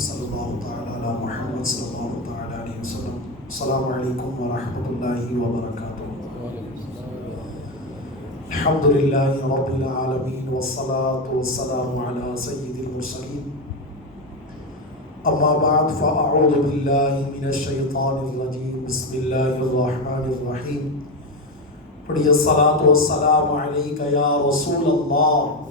صلی اللہ تعالی علی محمد صلی اللہ تعالی علیہ وسلم۔ السلام علیکم ورحمۃ اللہ وبرکاتہ۔ الحمدللہ رب العالمین والصلاة والسلام علی سید المرسلین، اما بعد فاعوذ باللہ من الشیطان الرجیم، بسم اللہ الرحمن الرحیم۔ پڑھیے الصلاۃ والسلام علیک یا رسول اللہ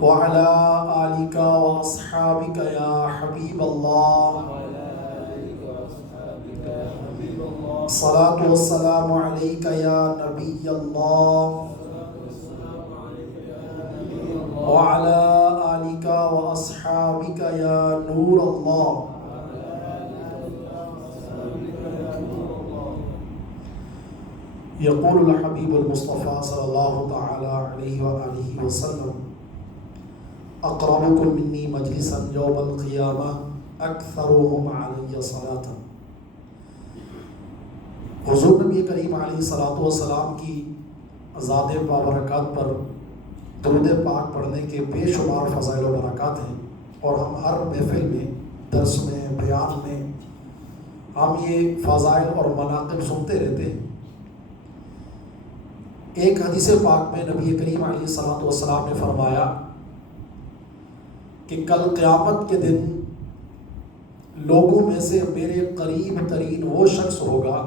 وعلی آلک واصحابک یا حبیب اللہ۔ الصلاۃ والسلام علیک یا نبی اللہ وعلی آلک واصحابک یا نور اللہ۔ یقول الحبیب المصطفیٰ صلی اللہ تعالی علیہ وآلہ وسلم: اقربکم منی مجلسا یوم القیامہ اکثرهم علی صلاۃ۔ حضور نبی کریم علیہ الصلوۃ والسلام کی ذات بابرکات پر درود پاک پڑھنے کے بے شمار فضائل و برکات ہیں، اور ہم ہر محفل میں، درس میں، بیان میں ہم یہ فضائل اور مناقب سنتے رہتے ہیں۔ ایک حدیث پاک میں نبی کریم علیہ الصلوۃ والسلام نے فرمایا کہ کل قیامت کے دن لوگوں میں سے میرے قریب ترین وہ شخص ہوگا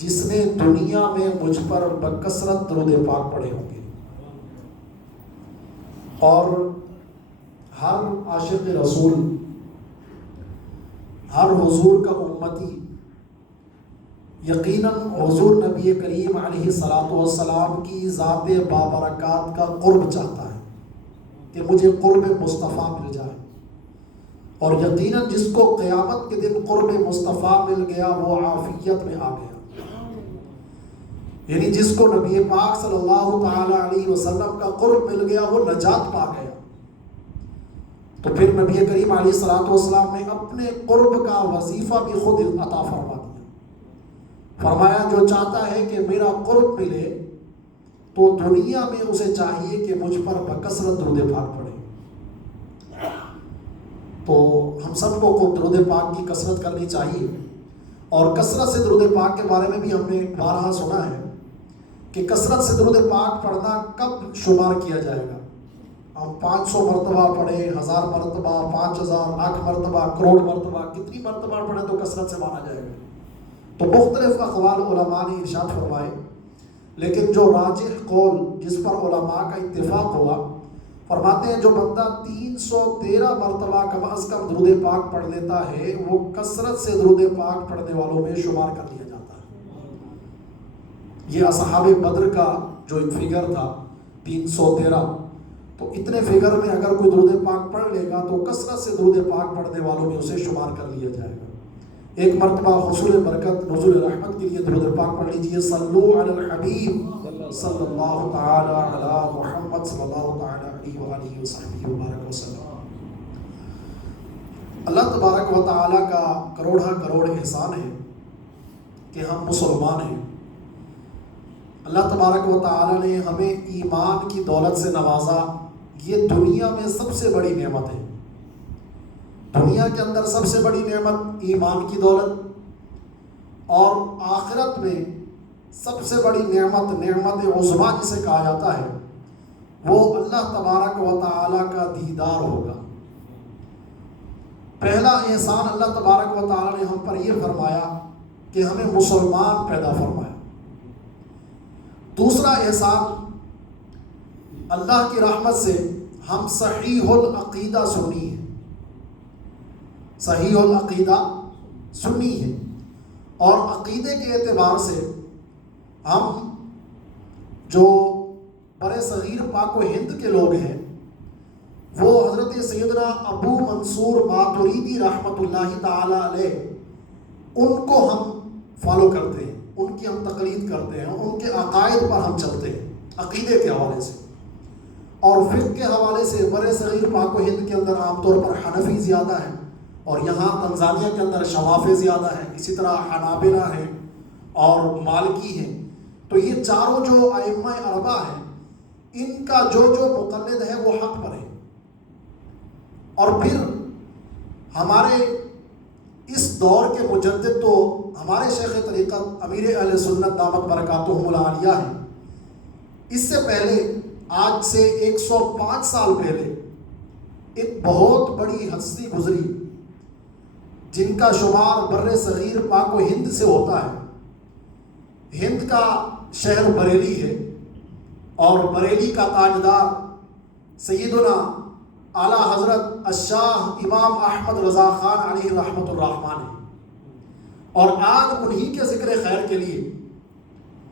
جس نے دنیا میں مجھ پر بکثرت درود پاک پڑھے ہوں گے، اور ہر عاشق رسول، ہر حضور کا امتی یقیناً حضور نبی کریم علیہ الصلوۃ والسلام کی ذات بابرکات کا قرب چاہتا ہے کہ مجھے قرب مصطفیٰ مل جائے، اور یقیناً جس کو قیامت کے دن قرب مصطفیٰ مل گیا وہ عافیت میں آ گیا، یعنی جس کو نبی پاک صلی اللہ تعالی علیہ وسلم کا قرب مل گیا وہ نجات پا گیا۔ تو پھر نبی کریم علیہ الصلوۃ والسلام نے اپنے قرب کا وظیفہ بھی خود عطا فرما دیا، فرمایا جو چاہتا ہے کہ میرا قرب ملے تو دنیا میں اسے چاہیے کہ مجھ پر بکثرت درود پاک پڑھے۔ تو ہم سب کو درود پاک کی کثرت کرنی چاہیے، اور کثرت سے درود پاک کے بارے میں بھی ہم نے بارہا سنا ہے کہ کثرت سے درود پاک پڑھنا کب شمار کیا جائے گا۔ ہم 500 مرتبہ پڑھیں، 1000 مرتبہ، 5000، لاکھ مرتبہ، کروڑ مرتبہ، کتنی مرتبہ پڑھیں تو کثرت سے مانا جائے گا؟ تو مختلف اقوال علماء نے ارشاد فرمائے، لیکن جو راجح قول جس پر علماء کا اتفاق ہوا، فرماتے ہیں جو بندہ 313 مرتبہ کم از کم درود پاک پڑھ لیتا ہے وہ کثرت سے درود پاک پڑھنے والوں میں شمار کر لیا جاتا ہے۔ یہ اصحاب بدر کا جو ایک فگر تھا 313، تو اتنے فگر میں اگر کوئی درود پاک پڑھ لے گا تو کثرت سے درود پاک پڑھنے والوں میں اسے شمار کر لیا جائے گا۔ ایک مرتبہ حصول برکت، نزول رحمت کے لیے درود پاک پڑھ لیجئے: صلو علی الحبیب صلی اللہ تعالی علی محمد صلی اللہ تعالی علیہ وآلہ وصحبہ وبارک وسلم۔ اللہ تبارک و تعالی کا کروڑا کروڑ احسان ہے کہ ہم مسلمان ہیں۔ اللہ تبارک و تعالی نے ہمیں ایمان کی دولت سے نوازا، یہ دنیا میں سب سے بڑی نعمت ہے۔ دنیا کے اندر سب سے بڑی نعمت ایمان کی دولت، اور آخرت میں سب سے بڑی نعمت، نعمت عظمیٰ جسے کہا جاتا ہے، وہ اللہ تبارک و تعالیٰ کا دیدار ہوگا۔ پہلا احسان اللہ تبارک و تعالیٰ نے ہم پر یہ فرمایا کہ ہمیں مسلمان پیدا فرمایا۔ دوسرا احسان، اللہ کی رحمت سے ہم صحیح العقیدہ سنی ہے، صحیح العقیدہ سنی ہے، اور عقیدے کے اعتبار سے ہم جو برِ صغیر پاک و ہند کے لوگ ہیں وہ حضرت سیدنا ابو منصور ماتریدی رحمۃ اللہ تعالی علیہ، ان کو ہم فالو کرتے ہیں، ان کی ہم تقلید کرتے ہیں، ان کے عقائد پر ہم چلتے ہیں عقیدے کے حوالے سے۔ اور فقہ کے حوالے سے برِ صغیر پاک و ہند کے اندر عام طور پر حنفی زیادہ ہیں، اور یہاں تنزانیہ کے اندر شوافی زیادہ ہیں، اسی طرح حنابلہ ہیں اور مالکی ہیں۔ تو یہ چاروں جو ائمہ اربعہ ہیں، ان کا جو مقلد ہے وہ حق پر ہے، اور پھر ہمارے اس دور کے مجدد تو ہمارے شیخ طریقت امیر اہل سنت دامت برکاتہم العالیہ ہیں. اس سے پہلے آج سے 105 سال پہلے ایک بہت بڑی ہستی گزری جن کا شمار بر صغیر پاک و ہند سے ہوتا ہے. ہند کا شہر بریلی ہے اور بریلی کا تاجدار سیدنا اعلیٰ حضرت الشاہ امام احمد رضا خان علیہ رحمۃ الرحمن ہے. اور آج انہی کے ذکر خیر کے لیے،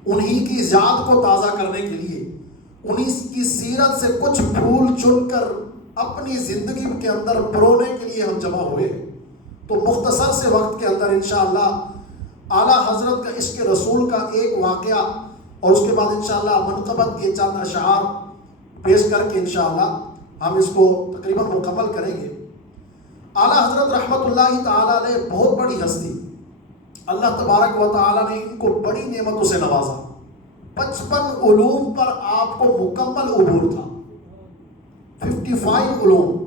انہی کی یاد کو تازہ کرنے کے لیے، انہی کی سیرت سے کچھ پھول چن کر اپنی زندگی کے اندر پرونے کے لیے ہم جمع ہوئے. تو مختصر سے وقت کے اندر انشاءاللہ اعلیٰ حضرت کا عشق رسول کا ایک واقعہ اور اس کے بعد انشاءاللہ منقبت کے چند اشعار پیش کر کے انشاءاللہ ہم اس کو تقریباً مکمل کریں گے. اعلیٰ حضرت رحمۃ اللہ تعالیٰ علیہ بہت بڑی ہستی، اللہ تبارک و تعالیٰ نے ان کو بڑی نعمتوں سے نوازا. 55 علوم پر آپ کو مکمل عبور تھا. 55 علوم،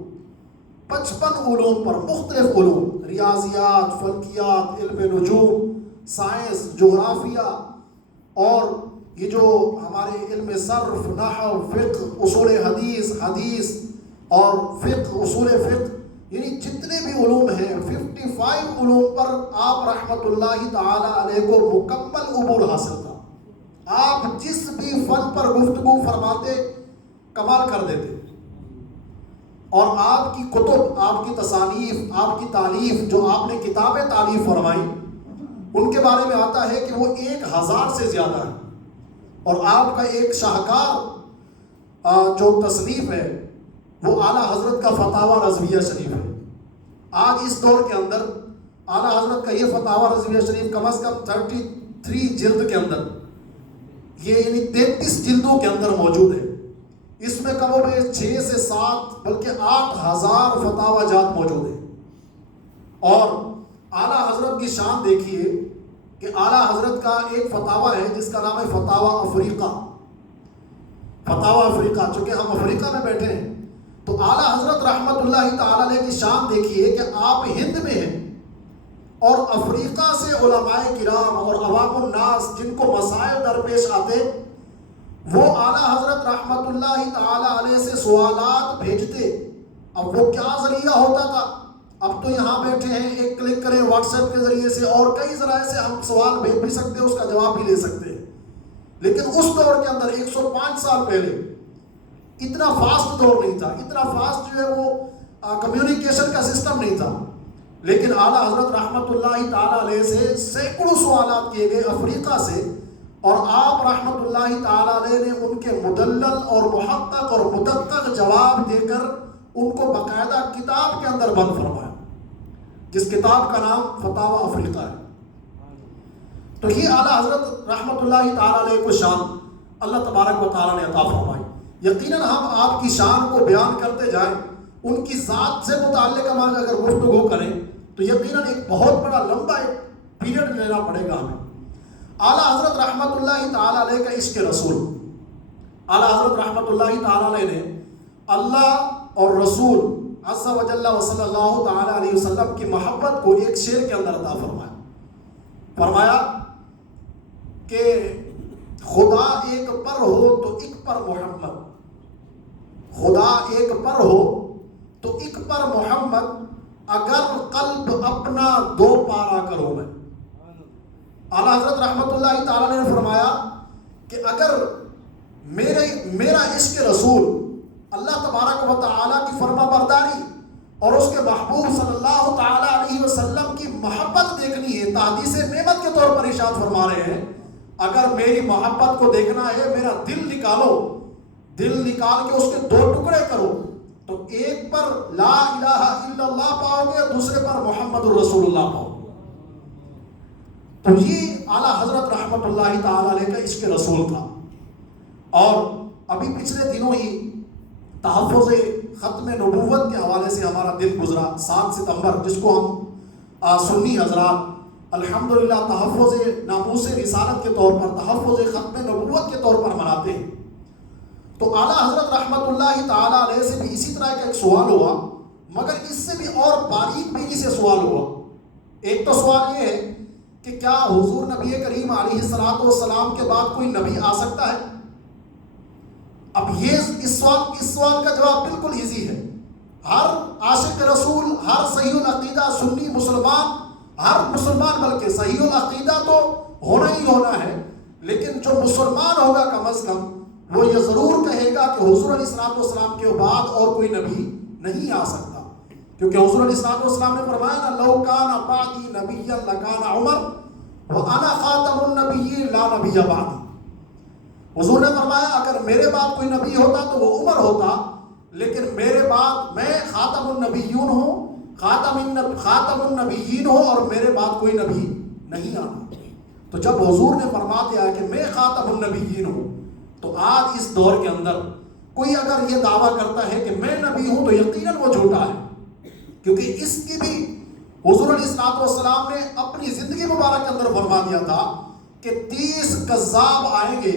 55 علوم پر مختلف علوم، ریاضیات، فلکیات، علم نجوم، سائنس، جغرافیہ، اور یہ جو ہمارے علم صرف، نحو، فقہ، اصول حدیث اور فقہ، اصول فقہ، یعنی جتنے بھی علوم ہیں 55 علوم پر آپ رحمت اللہ تعالی علیہ کو مکمل عبور حاصل تھا. آپ جس بھی فن پر گفتگو فرماتے کمال کر دیتے. اور آپ کی کتب، آپ کی تصانیف، آپ کی تالیف، جو آپ نے کتابیں تالیف فرمائی، ان کے بارے میں آتا ہے کہ وہ 1000 سے زیادہ ہے. اور آپ کا ایک شاہکار جو تصنیف ہے وہ اعلیٰ حضرت کا فتاوی رضویہ شریف ہے. آج اس دور کے اندر اعلیٰ حضرت کا یہ فتاوی رضویہ شریف کم از کم 33 جلد کے اندر، یہ یعنی 33 جلدوں کے اندر موجود ہے. اس میں کم و بیش 6 سے 7 بلکہ 8000 فتاوی جات موجود ہیں. اور اعلیٰ حضرت کی شان دیکھیے کہ اعلیٰ حضرت کا ایک فتاوی ہے جس کا نام ہے فتاوی افریقہ. فتاوی افریقہ، چونکہ ہم افریقہ میں بیٹھے ہیں تو اعلیٰ حضرت رحمت اللہ تعالی علیہ کی شان دیکھیے کہ آپ ہند میں ہیں اور افریقہ سے علماء کرام اور عوام الناس جن کو مسائل درپیش آتے، وہ اعلیٰ حضرت رحمت اللہ تعالی علیہ سے سوالات بھیجتے. اب وہ کیا ذریعہ ہوتا تھا؟ اب تو یہاں بیٹھے ہیں، ایک کلک کریں واٹس ایپ کے ذریعے سے اور کئی ذرائع سے ہم سوال بھیج بھی سکتے ہیں، اس کا جواب بھی لے سکتے ہیں. لیکن اس دور کے اندر 105 سال پہلے اتنا فاسٹ دور نہیں تھا، اتنا فاسٹ جو ہے وہ کمیونیکیشن کا سسٹم نہیں تھا. لیکن اعلیٰ حضرت رحمت اللہ تعالی علیہ سے سینکڑوں سوالات کیے گئے افریقہ سے، اور آپ رحمت اللہ تعالی علیہ نے ان کے مدلل اور محقق اور مدقق جواب دے کر ان کو باقاعدہ کتاب کے اندر بند فرمایا، جس کتاب کا نام فتاوی افریقہ ہے. تو یہ اعلیٰ حضرت رحمت اللہ تعالی علیہ کو شان اللہ تبارک و تعالی نے عطا فرمائی. یقیناً ہم آپ کی شان کو بیان کرتے جائیں، ان کی ذات سے متعلق ہم اگر گفتگو کریں تو یقیناً ایک بہت بڑا لمبا ایک پیریڈ لینا پڑے گا ہمیں. اعلیٰ حضرت رحمت اللہ تعالی علیہ کا عشق رسول، اعلیٰ حضرت رحمت اللہ تعالی علیہ نے اللہ اور رسول عز و جل و صلی اللہ تعالی علیہ وسلم کی محبت کو ایک شعر کے اندر عطا فرمایا کہ خدا ایک پر ہو تو ایک پر محمد، خدا ایک پر ہو تو ایک پر محمد، اگر قلب اپنا دو پارا کرو میں. اعلیٰ حضرت رحمت اللہ تعالی نے فرمایا کہ اگر میرا عشق رسول، اللہ تبارک و تعالیٰ کی فرما برداری اور اس کے محبوب صلی اللہ تعالی علیہ وسلم کی محبت دیکھنی ہے، تحدیث نعمت کے طور پر ارشاد فرما رہے ہیں، اگر میری محبت کو دیکھنا ہے میرا دل نکالو، دل نکال کے اس کے 2 ٹکڑے کرو، تو ایک پر لا الہ الا اللہ پاؤ گے، دوسرے پر محمد الرسول اللہ پاؤ گے. تو یہ اعلیٰ حضرت رحمت اللہ تعالی علیہ کا عشق رسول تھا. اور ابھی پچھلے دنوں ہی تحفظ ختم نبوت کے حوالے سے ہمارا دن گزرا، 7 ستمبر، جس کو ہم سنی حضرات الحمدللہ تحفظ ناموس رسالت کے طور پر، تحفظ ختم نبوت کے طور پر مناتے ہیں. تو اعلیٰ حضرت رحمت اللہ تعالی علیہ سے بھی اسی طرح کا ایک سوال ہوا. مگر اس سے بھی اور باریک بینی سے سوال ہوا. ایک تو سوال یہ ہے کہ کیا حضور نبی کریم علیہ الصلوۃ والسلام کے بعد کوئی نبی آ سکتا ہے؟ اب یہ اس سوال کا جواب بالکل ایزی ہے. ہر عاشق رسول، ہر صحیح العقیدہ سنی مسلمان، ہر مسلمان بلکہ صحیح العقیدہ تو ہونا ہی ہونا ہے، لیکن جو مسلمان ہوگا کم از کم وہ یہ ضرور کہے گا کہ حضور علیہ الصلوۃ والسلام کے بعد اور کوئی نبی نہیں آ سکتا. کیونکہ حضور علیہ الصلوۃ والسلام نے فرمایا نا، لو کان بعدی نبیا لکان عمر وانا خاتم النبیین لا نبی بعدی. حضور نے فرمایا اگر میرے بعد کوئی نبی ہوتا تو وہ عمر ہوتا، لیکن میرے بعد میں خاتم النبیون ہوں، خاتم النبیین ہوں، اور میرے بعد کوئی نبی نہیں آنا. تو جب حضور نے فرما دیا کہ میں خاتم النبیین ہوں، تو آج اس دور کے اندر کوئی اگر یہ دعویٰ کرتا ہے کہ میں نبی ہوں تو یقیناً وہ جھوٹا ہے. کیونکہ اس کی بھی حضور علیہ الصلوۃ والسلام نے اپنی زندگی مبارک کے اندر فرما دیا تھا کہ 30 کذاب آئیں گے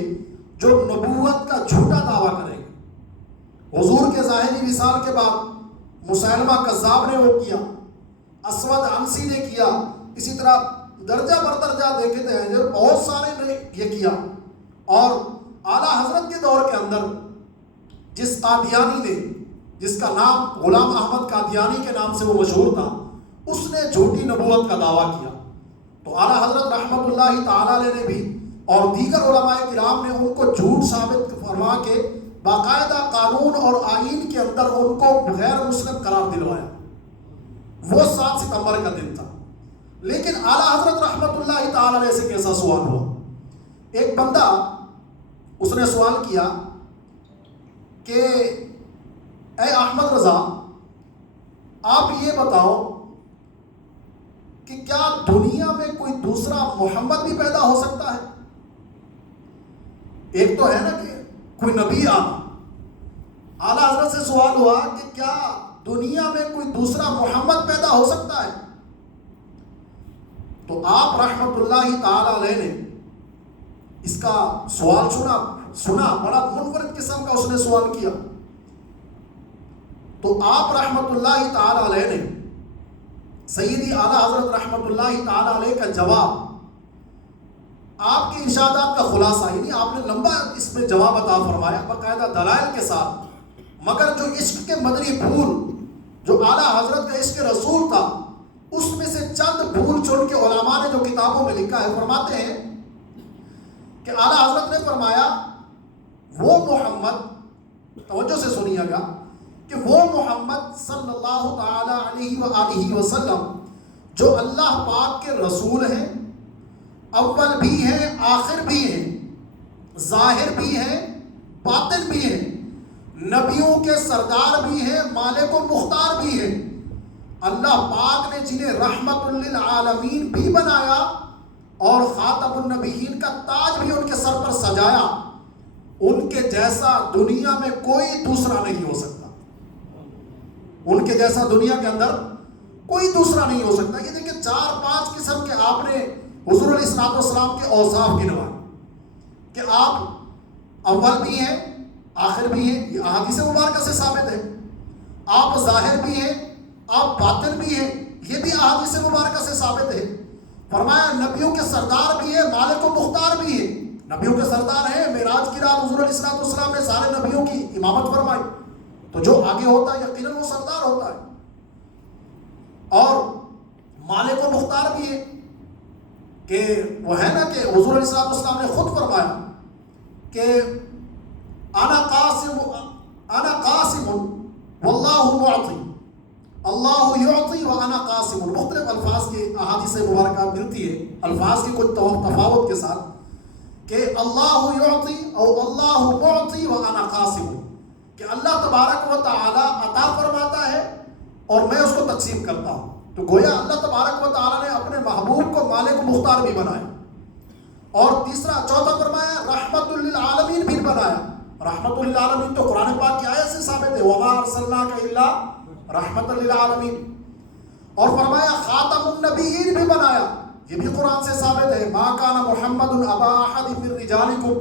جو نبوت کا جھوٹا دعویٰ کریں گے. حضور کے ظاہری وصال کے بعد مسیلمہ کذاب نے وہ کیا، اسود عنسی نے کیا، اسی طرح درجہ بر درجہ دیکھتے ہیں جو بہت سارے نے یہ کیا. اور اعلیٰ حضرت کے دور کے اندر جس قادیانی نے، جس کا نام غلام احمد قادیانی کے نام سے وہ مشہور تھا، اس نے جھوٹی نبوت کا دعویٰ کیا. تو اعلیٰ حضرت رحمۃ اللہ تعالیٰ علیہ نے بھی اور دیگر علماء کرام نے ان کو جھوٹ ثابت فرما کے باقاعدہ قانون اور آئین کے اندر ان کو غیر مسلم قرار دلوایا. وہ 7 ستمبر کا دن تھا. لیکن اعلیٰ حضرت رحمۃ اللہ تعالیٰ علیہ سے کیسا سوال ہوا؟ ایک بندہ اس نے سوال کیا کہ اے احمد رضا، آپ یہ بتاؤ کہ کیا دنیا میں کوئی دوسرا محمد بھی پیدا ہو سکتا ہے؟ ایک تو ہے نا کہ کوئی نبی آنا. اعلیٰ حضرت سے سوال ہوا کہ کیا دنیا میں کوئی دوسرا محمد پیدا ہو سکتا ہے؟ تو آپ رحمت اللہ تعالی علیہ نے اس کا سوال سنا بڑا منفرد قسم کا اس نے سوال کیا. تو آپ رحمت اللہ تعالی علیہ نے سیدی اعلیٰ حضرت رحمت اللہ تعالی علیہ کا جواب، آپ کے ارشادات کا خلاصہ، یعنی آپ نے لمبا اس میں جواب عطا فرمایا باقاعدہ دلائل کے ساتھ، مگر جو عشق کے مدنی پھول، جو اعلیٰ حضرت کا عشق رسول تھا، اس میں سے چند پھول چن کے علماء نے جو کتابوں میں لکھا ہے، فرماتے ہیں کہ اعلیٰ حضرت نے فرمایا وہ محمد، توجہ سے سنیے گا، کہ وہ محمد صلی اللہ تعالی علیہ وآلہ وسلم جو اللہ پاک کے رسول ہیں، اول بھی ہیں، آخر بھی ہیں، ظاہر بھی ہیں، باطن بھی ہیں، نبیوں کے سردار بھی ہیں، مالک و مختار بھی ہیں، اللہ پاک نے جنہیں رحمت للعالمین بھی بنایا اور خاتم النبیین کا تاج بھی ان کے سر پر سجایا، ان کے جیسا دنیا میں کوئی دوسرا نہیں ہو سکتا. ان کے جیسا دنیا کے اندر کوئی دوسرا نہیں ہو سکتا. یہ دیکھیں 4-5 قسم کے آپ نے حضور علیہ الصلوۃ والسلام کے اوصاف گنوائے کہ آپ اول بھی ہیں، آخر بھی ہیں، یہ احادیث مبارکہ سے ثابت ہے. آپ ظاہر بھی ہیں، آپ باطن بھی ہیں، یہ بھی احادیث مبارکہ سے ثابت ہے. فرمایا نبیوں کے سردار بھی ہیں، مالک و مختار بھی ہیں. نبیوں کے سردار ہیں، معراج کی رات حضور علیہ الصلوۃ والسلام نے سارے نبیوں کی امامت فرمائی، تو جو آگے ہوتا ہے یقیناً وہ سردار ہوتا ہے. اور مالک و مختار بھی ہے کہ وہ ہے نا کہ حضور علیہ السلام نے خود فرمایا کہ انا قاسم واللہ معطی، اللہ یعطی وانا قاسم. مختلف الفاظ کے احادیث مبارکہ ملتی ہے الفاظ کی کچھ تفاوت کے ساتھ کہ اللہ یعطی اور اللہ معطی وانا قاسم، کہ اللہ تبارک و تعالی عطا فرماتا ہے اور میں اس کو تقسیم کرتا ہوں. تو گویا اللہ تبارک و تعالی نے اپنے محبوب کو مالک و مختار بھی بنایا. اور چوتھا فرمایا رحمت للعالمین بھی بنایا. رحمت للعالمین تو قرآن پاک کی آیت سے ثابت ہے، وما ارسلناک الا رحمت للعالمین. اور فرمایا خاتم النبیین بھی بنایا، یہ بھی قرآن سے ثابت ہے، ما کان محمد ابا احد من رجالکم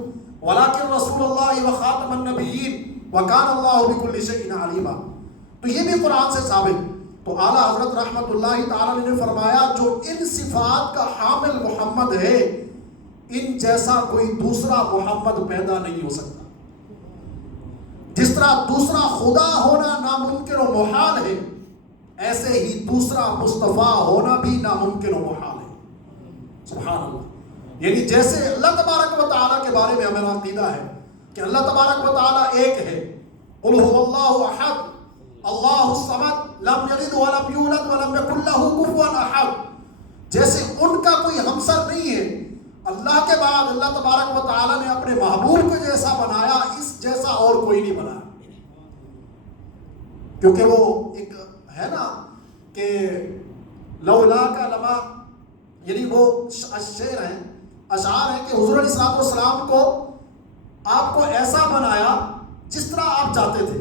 ولکن رسول اللہ وخاتم النبیین وکان اللہ بکل شیء علیما. تو یہ بھی قرآن سے ثابت. تو اعلیٰ حضرت رحمت اللہ تعالیٰ نے فرمایا جو ان صفات کا حامل محمد ہے ان جیسا کوئی دوسرا محمد پیدا نہیں ہو سکتا. جس طرح دوسرا خدا ہونا ناممکن و محال ہے ایسے ہی دوسرا مصطفیٰ ہونا بھی ناممکن و محال ہے. سبحان اللہ. یعنی جیسے اللہ تبارک و تعالیٰ کے بارے میں ہمارا عقیدہ ہے کہ اللہ تبارک و تعالیٰ ایک ہے. قل هو اللہ احد اللہ الصمد لم یلد ولم یولد ولم یکن لہ کفوا احد. جیسے ان کا کوئی ہمسر نہیں ہے اللہ کے بعد اللہ تبارک و تعالیٰ نے اپنے محبوب کو جیسا بنایا اس جیسا اور کوئی نہیں بنایا. کیونکہ وہ ایک ہے نا کہ لولا کا لما یعنی وہ شعر ہیں اشعار ہیں کہ حضور علیہ السلام کو آپ کو ایسا بنایا جس طرح آپ چاہتے تھے.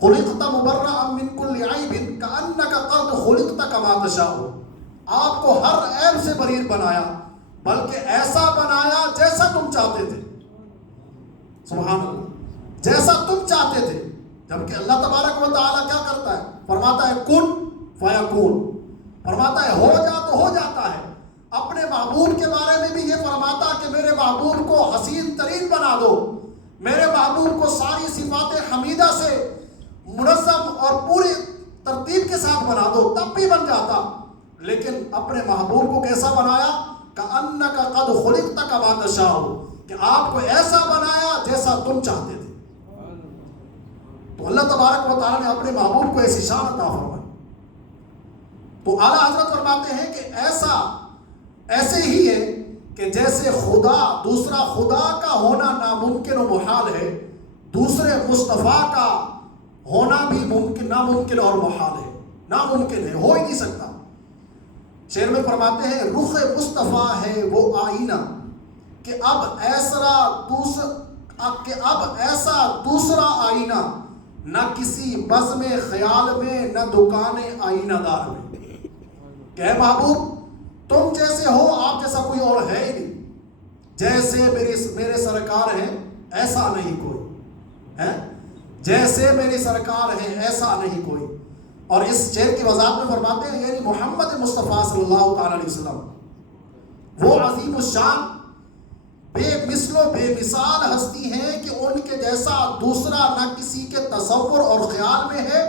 خلقت مبرأ من کل عیب کأنک قد خلقت کما تشاء. آپ کو ہر عیب سے بریر بنایا بلکہ ایسا بنایا جیسا تم چاہتے تھے. سبحان اللہ. جیسا تم چاہتے تھے. جبکہ اللہ تبارک و تعالیٰ کیا کرتا ہے فرماتا ہے کن فیکون. فرماتا ہے ہو جا تو ہو جاتا ہے. اپنے محبوب کے بارے میں بھی یہ فرماتا کہ میرے محبوب کو حسین ترین بنا دو, میرے محبوب کو ساری صفات حمیدہ سے منظم اور پوری ترتیب کے ساتھ بنا دو, تب بھی بن جاتا. لیکن اپنے محبوب کو کیسا بنایا کأنک قد خلقت کما تشاء, کہ آپ کو ایسا بنایا جیسا تم چاہتے تھے. تو اللہ تبارک و تعالیٰ نے اپنے محبوب کو ایسی شان عطا فرمائی. تو اعلیٰ حضرت فرماتے ہیں کہ ایسے ہی ہے کہ جیسے خدا دوسرا خدا کا ہونا ناممکن و محال ہے دوسرے مصطفیٰ کا ہونا بھی ناممکن اور محال ہے. ناممکن ہے, ہو ہی نہیں سکتا. شعر میں فرماتے ہیں رخ مصطفیٰ ہے وہ آئینہ کہ اب ایسا دوسرا آئینہ نہ کسی بزم خیال میں نہ دکان آئینہ دار میں. کہ اے محبوب تم جیسے ہو آپ جیسا کوئی اور ہے ہی نہیں. جیسے میرے سرکار ہیں ایسا نہیں کوئی ہے, جیسے میری سرکار ہے ایسا نہیں کوئی. اور اس شعر کی وضاحت میں فرماتے ہیں یعنی محمد مصطفیٰ صلی اللہ تعالیٰ علیہ وسلم وہ عظیم الشان بے مثل و بے مثال ہستی ہیں کہ ان کے جیسا دوسرا نہ کسی کے تصور اور خیال میں ہے,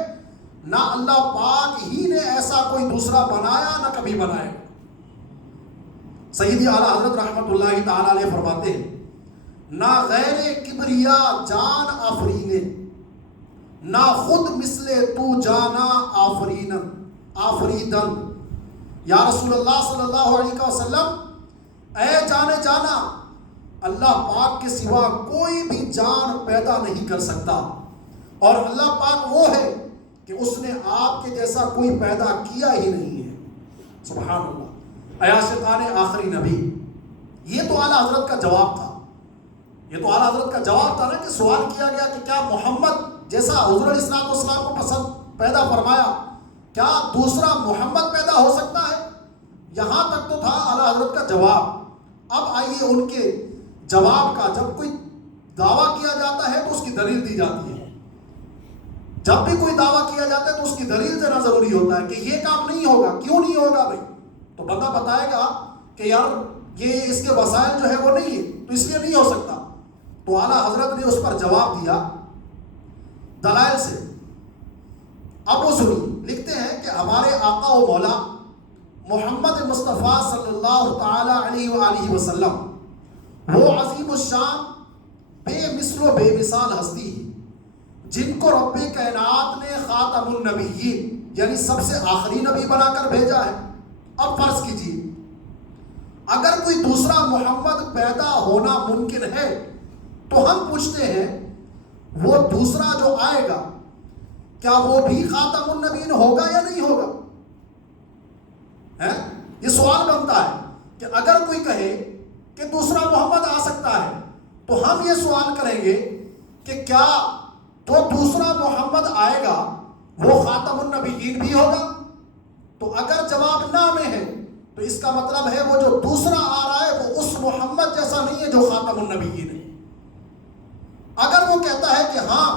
نہ اللہ پاک ہی نے ایسا کوئی دوسرا بنایا نہ کبھی بنائے. سیدی اعلیٰ حضرت رحمت اللہ تعالیٰ علیہ فرماتے ہیں نہ غیر کبریا جان آفرینے نہ خود مثل تو جانا آفریدن. یا رسول اللہ صلی اللہ علیہ وسلم اے جانا اللہ پاک کے سوا کوئی بھی جان پیدا نہیں کر سکتا, اور اللہ پاک وہ ہے کہ اس نے آپ کے جیسا کوئی پیدا کیا ہی نہیں ہے. سبحان اللہ. اے عاشقان آخری نبی, یہ تو اعلیٰ حضرت کا جواب تھا. یہ تو اعلیٰ حضرت کا جواب تھا نا کہ سوال کیا گیا کہ کیا محمد جیسا حضور علیہ السلام کو پسند پیدا فرمایا کیا دوسرا محمد پیدا ہو سکتا ہے. یہاں تک تو تھا اعلیٰ حضرت کا جواب. اب آئیے ان کے جواب کا. جب کوئی دعویٰ کیا جاتا ہے تو اس کی دلیل دی جاتی ہے. جب بھی کوئی دعویٰ کیا جاتا ہے تو اس کی دلیل دینا ضروری ہوتا ہے کہ یہ کام نہیں ہوگا. کیوں نہیں ہوگا بھائی؟ تو بندہ بتائے گا کہ یار یہ اس کے وسائل جو ہے وہ نہیں ہے تو اس لیے نہیں ہو سکتا. تو اعلیٰ حضرت نے اس پر جواب دیا دلائل سے. اب وہ سنیے, لکھتے ہیں کہ ہمارے آقا و مولا محمد مصطفیٰ صلی اللہ تعالی علیہ وآلہ وسلم وہ عظیم الشان بے مثل و بے مثال ہستی جن کو رب کائنات نے خاتم النبیین یعنی سب سے آخری نبی بنا کر بھیجا ہے. اب فرض کیجیے اگر کوئی دوسرا محمد پیدا ہونا ممکن ہے تو ہم پوچھتے ہیں وہ دوسرا جو آئے گا کیا وہ بھی خاتم النبیین ہوگا یا نہیں ہوگا؟ یہ سوال بنتا ہے کہ اگر کوئی کہے کہ دوسرا محمد آ سکتا ہے تو ہم یہ سوال کریں گے کہ کیا جو دوسرا محمد آئے گا وہ خاتم النبیین بھی ہوگا؟ تو اگر جواب نہ میں ہے تو اس کا مطلب ہے وہ جو دوسرا آ رہا ہے وہ اس محمد جیسا نہیں ہے جو خاتم النبیین ہے. اگر وہ کہتا ہے کہ ہاں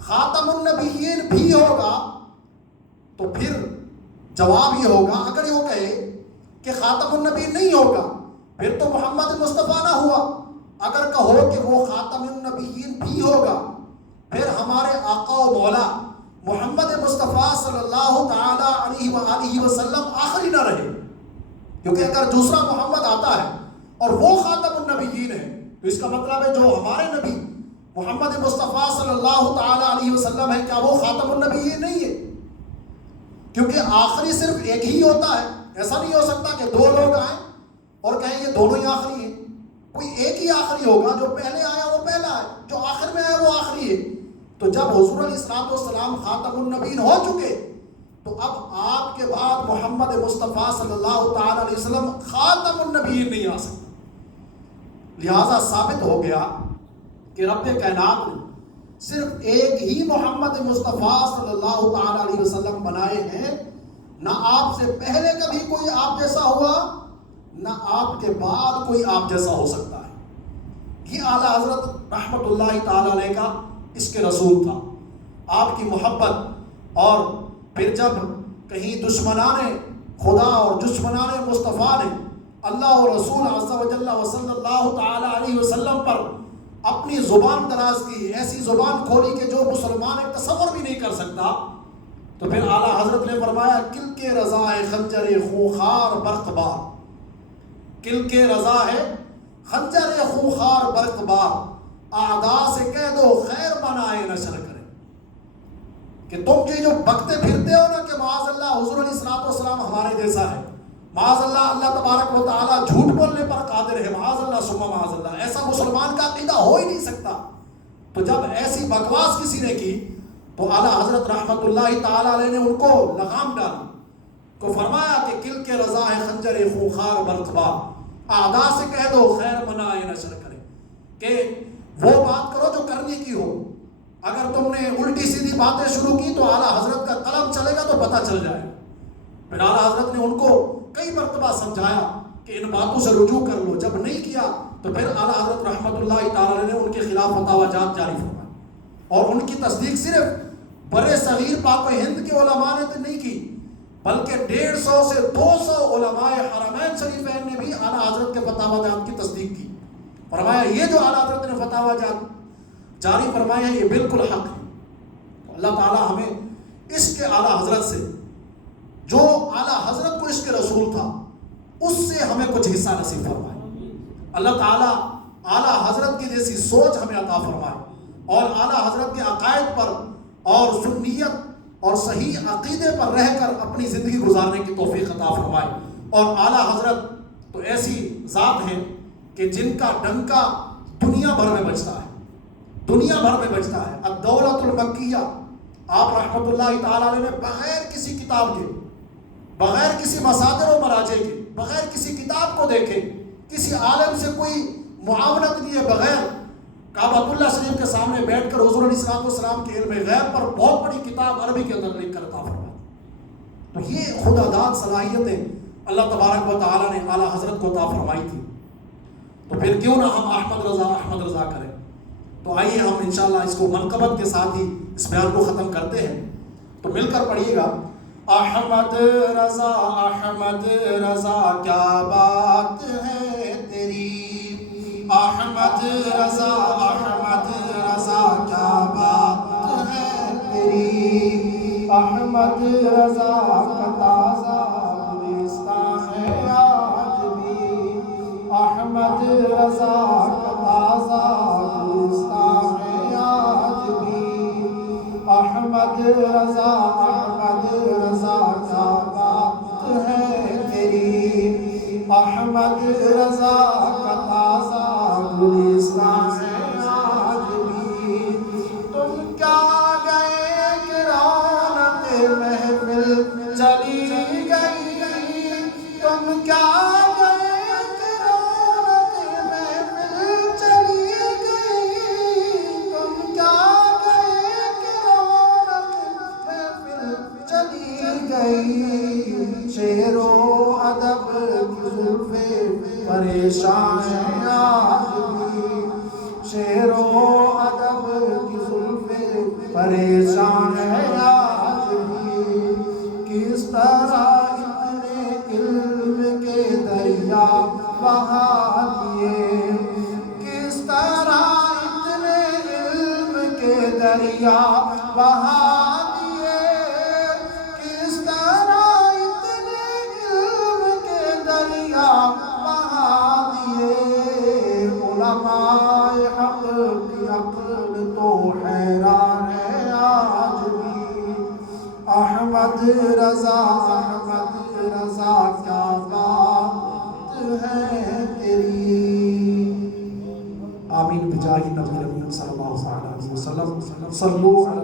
خاتم النبیین بھی ہوگا تو پھر جواب یہ ہوگا، اگر وہ کہے کہ خاتم النبی نہیں ہوگا پھر تو محمد مصطفیٰ نہ ہوا. اگر کہو کہ وہ خاتم النبیین بھی ہوگا پھر ہمارے آقا و مولا محمد مصطفیٰ صلی اللہ تعالی علیہ وآلہ وسلم آخری نہ رہے. کیونکہ اگر دوسرا محمد آتا ہے اور وہ خاتم النبیین ہے تو اس کا مطلب ہے جو ہمارے نبی محمد مصطفیٰ صلی اللہ تعالی علیہ وسلم ہے کیا وہ خاتم النبیین نہیں ہے؟ کیونکہ آخری صرف ایک ہی ہوتا ہے. ایسا نہیں ہو سکتا کہ دو لوگ آئیں اور کہیں یہ دونوں ہی آخری ہیں. کوئی ایک ہی آخری ہوگا، جو پہلے آیا وہ پہلا ہے، جو آخر میں آیا وہ آخری ہے. تو جب حضور علیہ الصلوۃ والسلام خاتم النبیین ہو چکے تو اب آپ کے بعد محمد مصطفیٰ صلی اللہ تعالی علیہ وسلم خاتم النبیین نہیں آ سکتا. لہذا ثابت ہو گیا کہ رب کائنات نے صرف ایک ہی محمد مصطفیٰ صلی اللہ تعالی علیہ وسلم بنائے ہیں. نہ آپ سے پہلے کبھی کوئی آپ جیسا ہوا، نہ آپ کے بعد کوئی آپ جیسا ہو سکتا ہے. یہ اعلیٰ حضرت رحمت اللہ تعالی علیہ کا اس کے رسول تھا. آپ کی محبت، اور پھر جب کہیں دشمنان خدا اور دشمنان مصطفیٰ نے اللہ اور رسول عز و جل و صلی اللہ تعالی علیہ وسلم پر اپنی زبان دراز کی، ایسی زبان کھولی کہ جو مسلمان ایک تصور بھی نہیں کر سکتا، تو پھر اعلیٰ حضرت نے فرمایا کل کے رضا ہے خنجر خونخوار برق بار. کل کے رضا ہے خنجر خونخوار برق بار، اعداء سے کہہ دو خیر منائے نشر کرے. کہ تم جو بکتے پھرتے ہو نا کہ معاذ اللہ حضور علیہ الصلوۃ والسلام ہمارے جیسا ہے، معاذ اللہ اللہ تبارک و تعالیٰ جھوٹ بولنے پر قادر ہے، معاذ اللہ ثم معاذ اللہ، ایسا مسلمان کا عقیدہ ہو ہی نہیں سکتا. تو جب ایسی بکواس کسی نے کی تو اعلیٰ حضرت رحمت اللہ تعالی علیہ نے ان کو لگام ڈالی، کو فرمایا کہ کل کے رضا ہے خنجر خونخوار برق بار، اعداء سے کہہ دو خیر منائے نشر کرے. کہ وہ بات کرو جو کرنے کی ہو. اگر تم نے الٹی سیدھی باتیں شروع کی تو اعلیٰ حضرت کا قلم چلے گا تو پتہ چل جائے. پھر اعلیٰ حضرت نے ان کو کئی مرتبہ سمجھایا کہ ان باتوں سے رجوع کر لو. جب نہیں کیا تو پھر اعلیٰ حضرت رحمت اللہ تعالی نے ان کے خلاف فتاوی جات جاری فرمائی، اور ان کی تصدیق صرف برے صغیر پاک و ہند کے علماء نے تو نہیں کی، بلکہ 150 سے 200 علماء حرمین شریفین نے بھی اعلیٰ حضرت کے فتاوی جات کی تصدیق کی. فرمایا یہ جو اعلیٰ حضرت نے فتاوی جات جاری فرمایا ہے یہ بالکل حق ہے. اللہ تعالیٰ ہمیں اس کے اعلیٰ حضرت سے، جو اعلیٰ حضرت کو اس کے رسول تھا، اس سے ہمیں کچھ حصہ نصیب فرمائے. اللہ تعالیٰ اعلیٰ حضرت کی جیسی سوچ ہمیں عطا فرمائے، اور اعلیٰ حضرت کے عقائد پر اور سنیت اور صحیح عقیدے پر رہ کر اپنی زندگی گزارنے کی توفیق عطا فرمائے. اور اعلیٰ حضرت تو ایسی ذات ہیں کہ جن کا ڈنکا دنیا بھر میں بجتا ہے، دنیا بھر میں بجتا ہے. الدولت المکیہ، آپ رحمت اللہ تعالی علیہ نے بغیر کسی کتاب کے، بغیر کسی مصادر و مراجع کے، بغیر کسی کتاب کو دیکھے، کسی عالم سے کوئی معاونت لیے بغیر کعبۃ اللہ شریف کے سامنے بیٹھ کر حضور علیہ الصلوۃ والسلام کے علم غیب پر بہت بڑی کتاب عربی کے اندر لکھ کر عطا فرمائی. تو یہ خدا داد صلاحیتیں اللہ تبارک و تعالیٰ نے اعلیٰ حضرت کو عطا فرمائی تھی. تو پھر کیوں نہ ہم احمد رضا کریں. تو آئیے ہم انشاءاللہ اس کو منقبت کے ساتھ ہی اس بیان کو ختم کرتے ہیں. تو مل کر پڑھیے گا. احمد رضا کیا بات ہے تیری، احمد رضا کیا بات ہے تیری، احمد رضا کا تازہ گلستان ہے آج بھی، احمد رضا کا تازہ گلستان ہے آج بھی، احمد رضا کیا بات ہے تیری، احمد رضا کا تازہ گلستان ہے آج بھی. تم کیا گئے کہ رونق محفل چلی گئی، تم کیا گئے کہ رونق محفل چلی گئی، تم کیا گئے کہ رونق محفل چلی گئی. شعر و ادب کی زلفیں پریشان ہیں آج بھی، شعر و ادب کی زلفیں پریشان ہے آج بھی، کس طرح اتنے علم کے دریا بہا دیے، کس طرح اتنے علم کے دریا بہا دیے، کس طرح اتنے علم کے دریا بہا دیے۔ علماء حق کی عقل تو حیران ہے آج بھی، احمد رضا کیا بات ہے تیری۔ آمین بجاہ نبی صلی اللہ علیہ وسلم۔ صلو علی